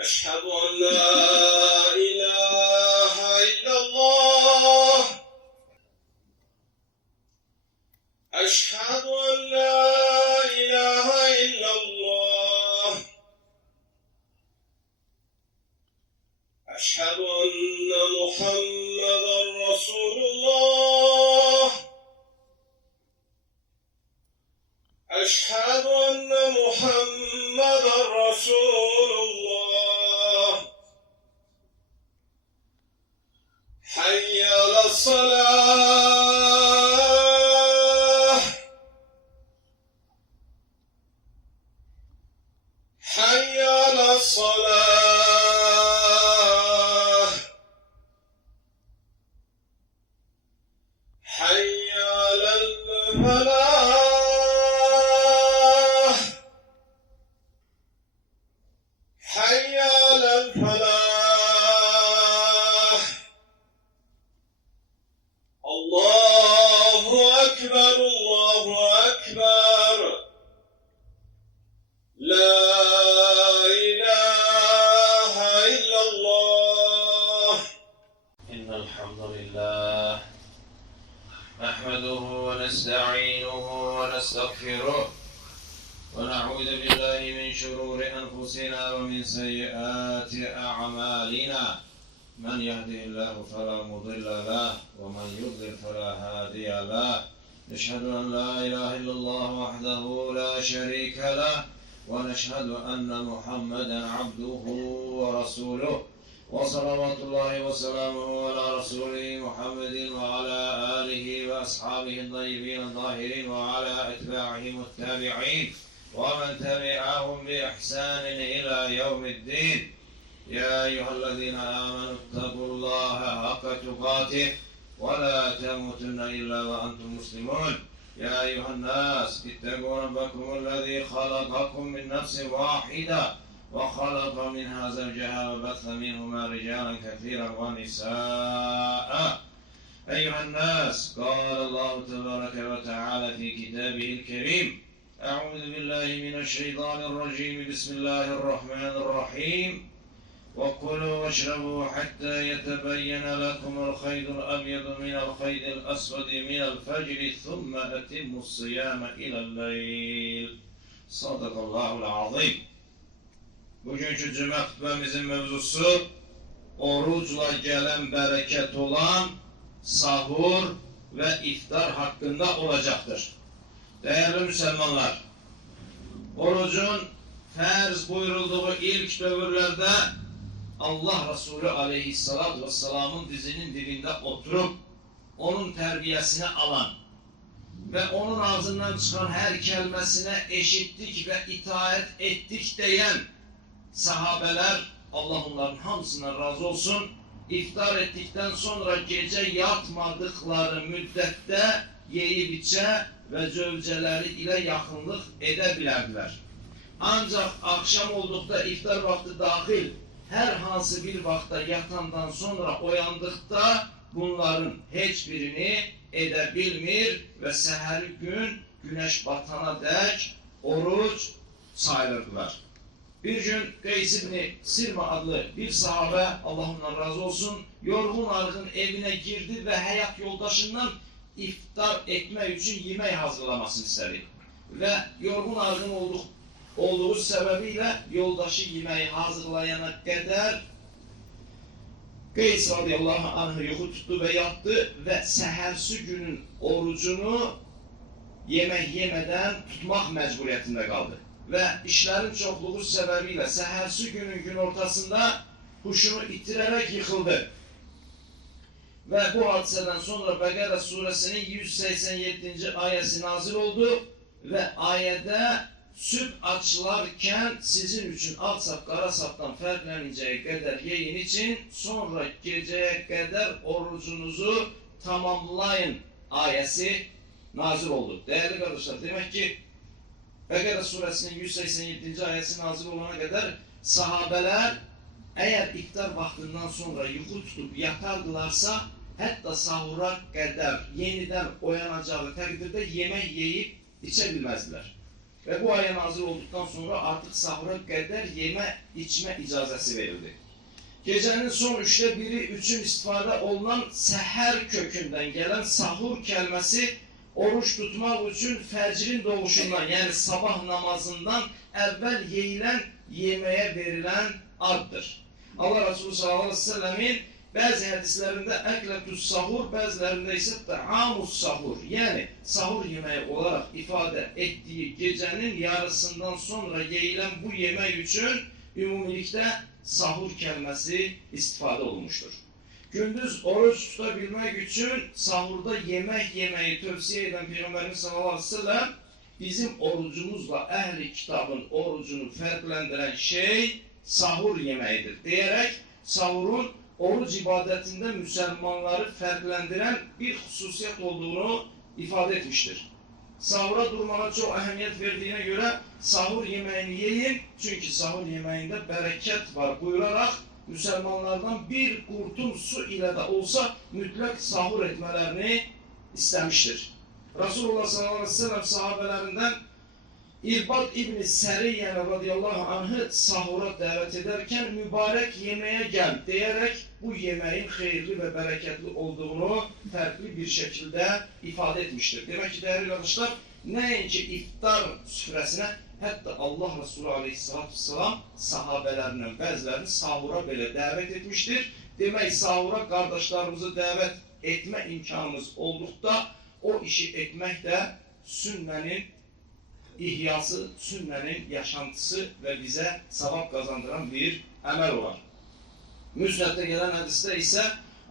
أشهد أن لا إله إلا الله. أشهد أن لا إله إلا الله. أشهد أن محمدا رسول الله. أشهد أن محمدا رسول الله. حي على الصلاة. حي على الصلاة. حي على الفلاح. حي على الفلاح. الله أكبر الله أكبر. لا إله إلا الله. إن الحمد لله نحمده ونستعينه ونستغفره ونعوذ بالله من شرور أنفسنا ومن سيئات أعمالنا. من يهده الله فلا مضل له ومن يضلل فلا هادي له. نشهد أن لا إله إلا الله وحده لا شريك له ونشهد أن محمدا عبده ورسوله وصلوات الله وسلامه على رسوله محمد وعلى آله وأصحابه الطيبين الطاهرين وعلى أتباعهم التابعين ومن تبعهم بإحسان إلى يوم الدين. يا أيها الذين آمنوا اتقوا الله حق تقاته ولا تموتن إلا وأنتم مسلمون. يا أيها الناس اتقوا ربكم الذي خلقكم من نفس واحدة وخلق منها زوجها وبث منهما رجالا كثيرا ونساء. أيها الناس قال الله تبارك وتعالى في كتابه الكريم: أعوذ بالله من الشيطان الرجيم. بسم الله الرحمن الرحيم. وكلوا واشربوا حتى يتبين لكم الخيط الأبيض من الخيط الأسود من الفجر ثم أتموا الصيام إلى الليل. صدق الله العظيم. Bugünkü cümə xutbəmizin mövzusu orucla gələn bərəkət olan sahur və iftar haqqında olacaqdır. Dəyərli müsəlmanlar, orucun fərz buyurulduğu ilk dövrlərdə Allah Resulü aleyhissalatü vesselamın dizinin dibində oturub onun tərbiyəsini alan və onun ağzından çıxan hər kəlməsinə eşitdik və itaət etdik deyən sahabələr, Allah onların hamısından razı olsun, iftar etdikdən sonra gecə yatmadıkları müddətdə yeyib içə və zövcələri ilə yaxınlıq edə bilərdilər. Ancaq axşam olduqda iftar vaxtı daxil hər hansı bir vaxtda yatandan sonra oyandıqda bunların heç birini edə bilmir və səhəri gün günəş batana dək oruc sayılırdılar. Bir gün Qeys ibn Sirma adlı bir sahabə, Allah ondan razı olsun, yorğun arğın evinə girdi və həyat yoldaşından iftar etmək üçün yemək hazırlamasını istədi. Və yorğun arğın olduğu səbəbilə yoldaşı yeməyi hazırlayana qədər Qeys radiyallahu anh yuxu tutdu və yatdı və səhərsi günün orucunu yemək yemədən tutmaq məcburiyyətində qaldı. Və işlərin çoxluğu səbəbilə səhərsi günün gün ortasında huşunu itirərək yıxıldı. Və bu hadisədən sonra Bəqərə surəsinin 187-ci ayəsi nazil oldu və ayədə sübh açılarkən sizin üçün ağ sap, qara sapdan fərqlənincəyə qədər yeyin için, sonra gecəyə qədər orucunuzu tamamlayın ayəsi nazil oldu. Değerli kardeşler, demək ki, Bəqərə surəsinin 187-ci ayəsi nazil olana qədər sahabələr əgər iftar vaxtından sonra yuxu tutub yatardılarsa, hətta sahura qədər yenidən oyanacağı təqdirdə yemək yeyib içə bilməzdilər. ve bu aya nazil olduktan sonra artık sahura kadar yeme içme icazesi verildi. Gecenin son 1/3 üçün istifade olunan seher kökünden gelen sahur kelimesi oruç tutmak için fecrin doğuşundan yani sabah namazından evvel yeyilen yemeğe verilen addır. Allah Resulü sallallahu aleyhi ve sellemin bazı hadislerinde ekletü's sahur, bazılarında ise ta'amus sahur yani sahur yemeği olarak ifade ettiği gecenin yarısından sonra yeyilen bu yemek için ümumilikte sahur kelimesi istifade olmuştur. Gündüz oruç tutabilmek için sahurda yemek yemeyi tavsiye eden Peygamberimiz sallallahu aleyhi ve sellem bizim orucumuzla ehli kitabın orucunu farklandıran şey sahur yemeğidir diyerek sahurun oruç ibadetinde Müslümanları farklandıran bir hususiyet olduğunu ifade etmiştir. Sahura durmana çok ehemmiyet verdiğine göre sahur yemeğini yiyin çünkü sahur yemeğinde bereket var buyurarak Müslümanlardan bir kurtum su ile de olsa mutlak sahur etmelerini istemiştir. Resulullah sallallahu aleyhi ve sellem sahabelerinden İrbad İbni Seriye radıyallahu anh'ı sahura davet ederken mübarek yemeğe gel diyerek bu yemeğin hayırlı ve bereketli olduğunu farklı bir şekilde ifade etmiştir. Demek ki değerli arkadaşlar neyince iftar süfresine hatta Allah Resulü aleyhissalatü vesselam sahabelerinin bazılarını sahura böyle davet etmiştir. Demek sahura kardeşlerimizi davet etme imkanımız oldukta o işi etmek de sünnenin ihyası, sünnenin yaşantısı ve bize sevap kazandıran bir emel var. Müsned'de gelen hadiste ise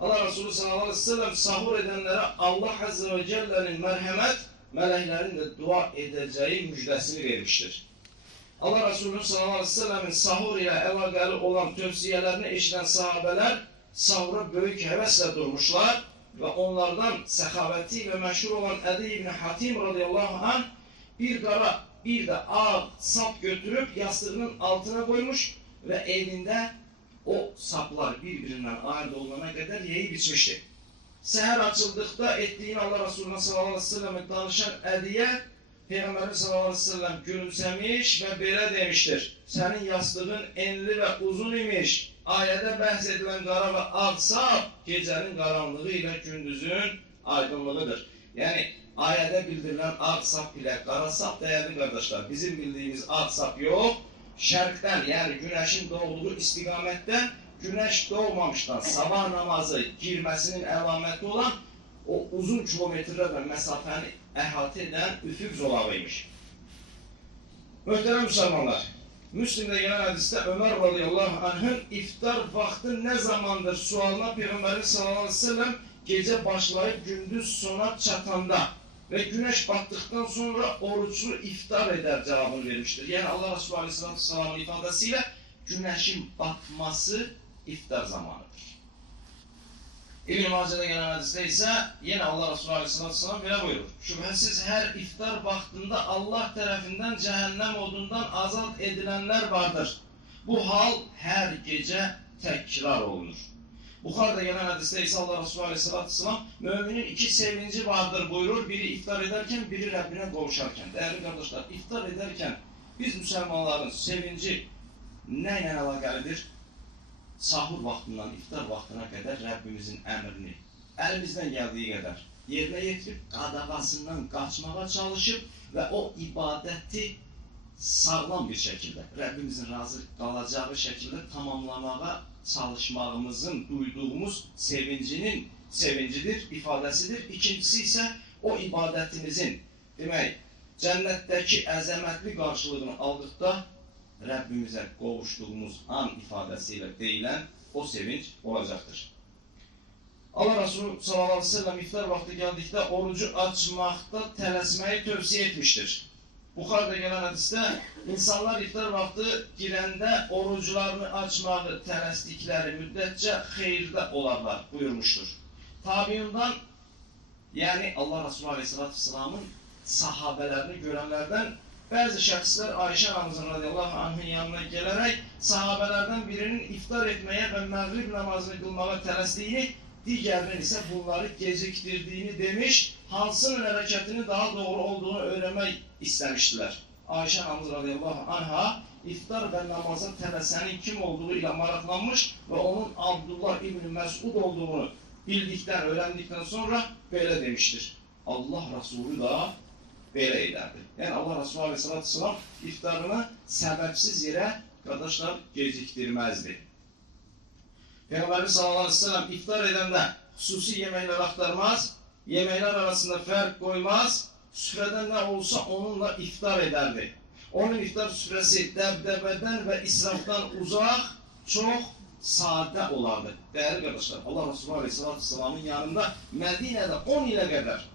Allah Resulü sallallahu aleyhi ve sellem sahur edenlere Allah Azze ve Celle'nin merhamet, meleklerin de dua edeceği müjdesini vermiştir. Allah Resulü sallallahu aleyhi ve sellemin sahur ile alakalı olan tavsiyelerini eşiten sahabeler sahura büyük hevesle durmuşlar ve onlardan sehaveti ve meşhur olan Adi İbni Hatim radıyallahu anh bir kara bir de ağ sap götürüp yastığının altına koymuş ve elinde o saplar birbirinden ayrı olana kadar yiyip içmişti. Seher açıldıkta ettiğini Allah Resulü sallallahu aleyhi ve sellem'e danışan Edi'ye Peygamberimiz sallallahu aleyhi ve sellem gülümsemiş ve böyle demiştir. Senin yastığın enli ve uzun imiş. Ayette bahsedilen kara ve ağ sap gecenin karanlığı ile gündüzün aydınlığıdır. Yani ayette bildirilen ağ sap ile kara sap değerli kardeşler. Bizim bildiğimiz ağ sap yok. Şerkten yani güneşin doğduğu istikametten güneş doğmamıştan sabah namazı girmesinin alameti olan o uzun kilometre ve mesafeni ehate eden üfük zolavıymış. Muhterem Müslümanlar, Müslim'de gelen hadiste Ömer radıyallahu anh'ın iftar vakti ne zamandır sualına Peygamberimiz sallallahu aleyhi ve sellem gece başlayıp gündüz sona çatanda ve güneş battıktan sonra oruçlu iftar eder cevabını vermiştir. Yani Allah Resulü aleyhissalatü vesselam'ın ifadesiyle güneşin batması iftar zamanıdır. İbn-i Mace'de gelen hadiste ise yine Allah Resulü aleyhissalatü vesselam böyle buyurur. Şüphesiz her iftar vaktinde Allah tarafından cehennem odundan azat edilenler vardır. Bu hal her gece tekrar olunur. Bukhari'de gelen hadiste ise Allah Resulü aleyhissalatü vesselam müminin iki sevinci vardır buyurur. Biri iftar ederken, biri Rabbine kavuşarken. Değerli kardeşler, iftar ederken biz Müslümanların sevinci neyle alakalıdır? Sahur vaktinden iftar vaktine kadar Rabbimizin emrini elimizden geldiği kadar yerine getirip qadağasından kaçmaya çalışıp ve o ibadeti sağlam bir şekilde Rabbimizin razı kalacağı şekilde tamamlamaya çalışmamızın duyduğumuz sevincidir, ifadesidir. İkincisi ise o ibadetimizin demek cennetteki azametli karşılığını aldıkta Rabbimize kavuştuğumuz an ifadesiyle değilen o sevinç olacaktır. Allah Resulü sallallahu aleyhi ve sellem iftar vakti geldikte orucu açmakta telaşmayı tavsiye etmiştir. Bukhari'de gelen hadiste insanlar iftar vakti girende oruçlarını açmağı telaştıkları müddetçe hayırda olarlar buyurmuştur. Tabiundan yani Allah Resulü aleyhissalatü vesselamın sahabelerini görenlerden bazı şahıslar Ayşe anamızın radıyallahu anh'ın yanına gelerek sahabelerden birinin iftar etmeye ve mağrib namazını kılmaya telaştığını, diğerinin ise bunları geciktirdiğini demiş, hansının hareketinin daha doğru olduğunu öğrenmek istemiştiler. Ayşe anamız radiyallahu anha iftar və namaza tələsənin kim olduğu ilə maraqlanmış və onun Abdullah İbn Məsud olduğunu bildikdən, öyrəndikdən sonra belə demişdir. Allah Resulü da belə edərdi. Yəni Allah Resulü aleyhissalatü vesselam iftarını səbəbsiz yerə qardaşlar gecikdirməzdi. Peyğəmbərimiz sallallahu aleyhi ve sellem iftar edəndə xüsusi yeməklər axtarmaz, yeməklər arasında fərq qoymaz, süfrədə nə olsa onunla iftar edərdi. Onun iftar süfrəsi dəbdəbədən və israfdan uzaq, çox sadə olardı. Dəyərli qardaşlar, Allah Resulü aleyhissalatü vesselamın yanında Mədinədə 10 ilə qədər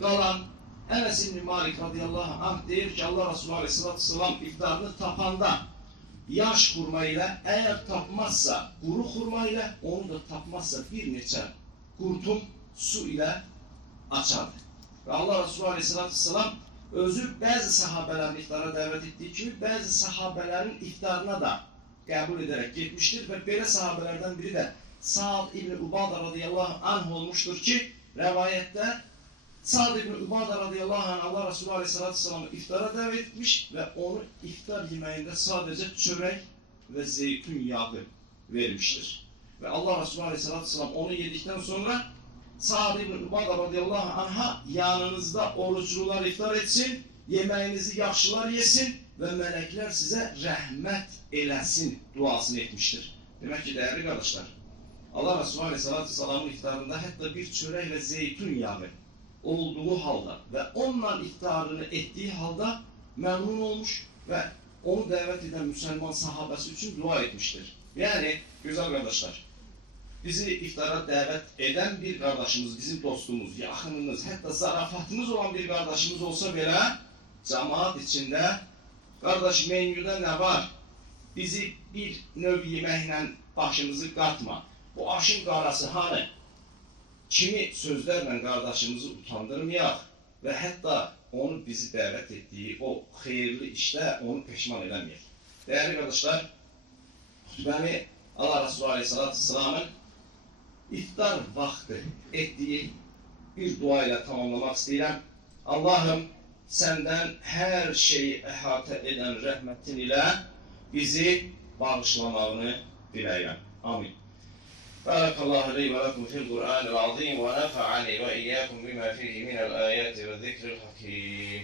qalan Ənəs ibn Malik radiyallahu anh deyir ki, Allah Resulü aleyhissalatü vesselam iftarını tapanda yaş xurma ilə, əgər tapmazsa quru xurma ilə, onu da tapmazsa bir neçə qurtum su ilə açardı. Və Allah Resulü aleyhissalatü vesselam özü bəzi sahabələrin iftara dəvət etdiyi kimi, bəzi sahabələrin iftarına da qəbul edərək getmişdir və belə sahabələrdən biri də Sa'd ibn Ubada radiyallahu anh olmuşdur ki, rəvayətdə Sa'd ibn Ubada radiyallahu anh Allah Resulü aleyhissalatü vesselam'ı iftara dəvət etmiş və onu iftar yeməyində sadəcə çörək və zeytun yağı vermişdir. Və Allah Resulü aleyhissalatü vesselam onu yedikdən sonra Sa'd ibn Ubada radiyallahu anh'a yanınızda oruçlular iftar etsin, yeməyinizi yaxşılar yesin və mələklər sizə rəhmət eləsin duasını etmişdir. Demək ki, dəyərli qardaşlar, Allah Resulü aleyhissalatü vesselam'ın iftarında hətta bir çörək və zeytun yağı olduğu halda və onunla iftarını etdiyi halda məmnun olmuş və onu dəvət edən müsəlman sahabəsi üçün dua etmişdir. Yəni, gözəl qardaşlar, bizi iftara dəvət edən bir qardaşımız, bizim dostumuz, yaxınımız, hətta zarafatımız olan bir qardaşımız olsa belə, cəmaat içində, qardaş, menyuda nə var? Bizi bir növ yeməklə başımızı qatma. Bu aşın qarası hanı? Kimi sözlərlə qardaşımızı utandırmayaq və hətta onu bizi dəvət etdiyi o xeyirli işdə onu peşman eləməyək. Dəyərli qardaşlar, xütbəmi Allah Resulü aleyhissalatü vesselam'ın iftar vaxtı etdiyi bir dua ilə tamamlamaq istəyirəm. Allahım, səndən hər şeyi əhatə edən rəhmətin ilə bizi bağışlamağını diləyirəm. Amin. بارك الله لي ولكم في القرآن العظيم ونفعني وإياكم بما فيه من الآيات والذكر الحكيم